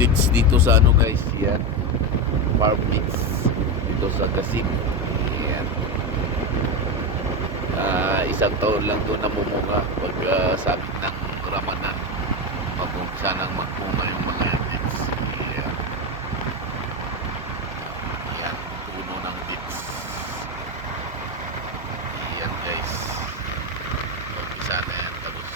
Dates dito sa ano guys, yan. Farm dates dito sa Kasip. Yan. Isang taon lang to namumunga pag sabit ng Ramadan. Pag-umpisa nang magmunga yung mga dates. Yan. Yan, puno ng dates. Yan guys. Pag-umpisa na yan. Tapos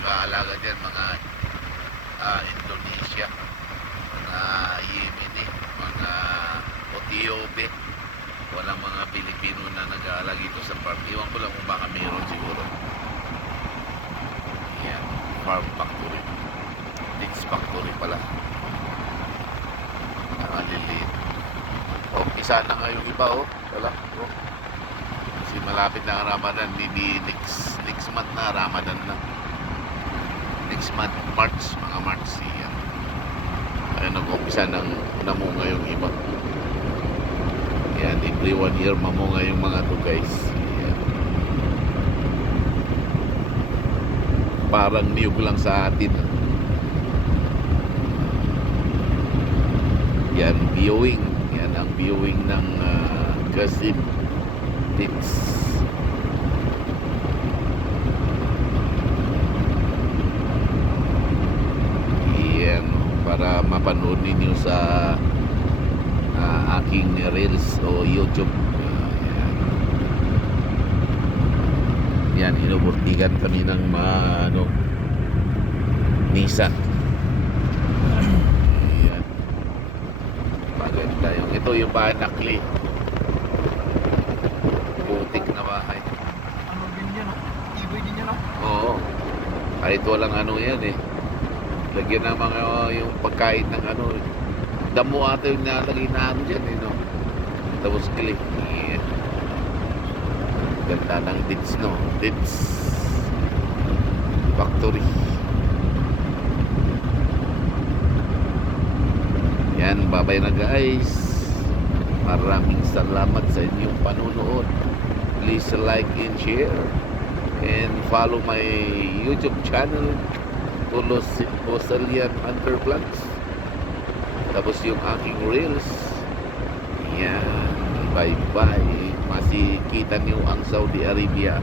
nag-aalaga dyan mga Indonesia, mga Yemeni, mga Ethiopia. Walang mga Pilipino na nag-aalag ito sa farm. Iwan ko lang kung baka mayroon siguro. Yan, farm factory. Dates factory pala. Nakaliliit. Umpisa na nga yung iba, oh. Wala, oh. Kasi malapit na ang Ramadan. Hindi next month na Ramadan na. Next month, March, mga March. Yan. Ayun, nag-umpisa ng namunga yung iba. Yan, every 1 year mamunga yung mga to guys. Yan. Parang niyog lang sa atin. Yan, viewing. Yan ang viewing ng Kasip Dates. Yan, para mapanood ninyo sa aking reels o YouTube. Yan, inuburtigan kami ng mga Nissan. Yan, maganda yung ito yung bahay Nakli, putik na bahay. Ano din yan, no? Tibay din yan, no? Oo, kahit walang ano yan eh, lagyan ng mga yung pagkain ng damo ata yung nalagay na dyan eh, no? Tapos click. Yeah. Ganda ng Dates, no? Dates factory. Yan, babay na guys. Maraming salamat sa inyong panunood. Please like and share and follow my YouTube channel, Tulos Posalian Hunter Vlogs. Tapos yung aking reels. Yan, bye bye. Masih kita niyo ang Saudi Arabia.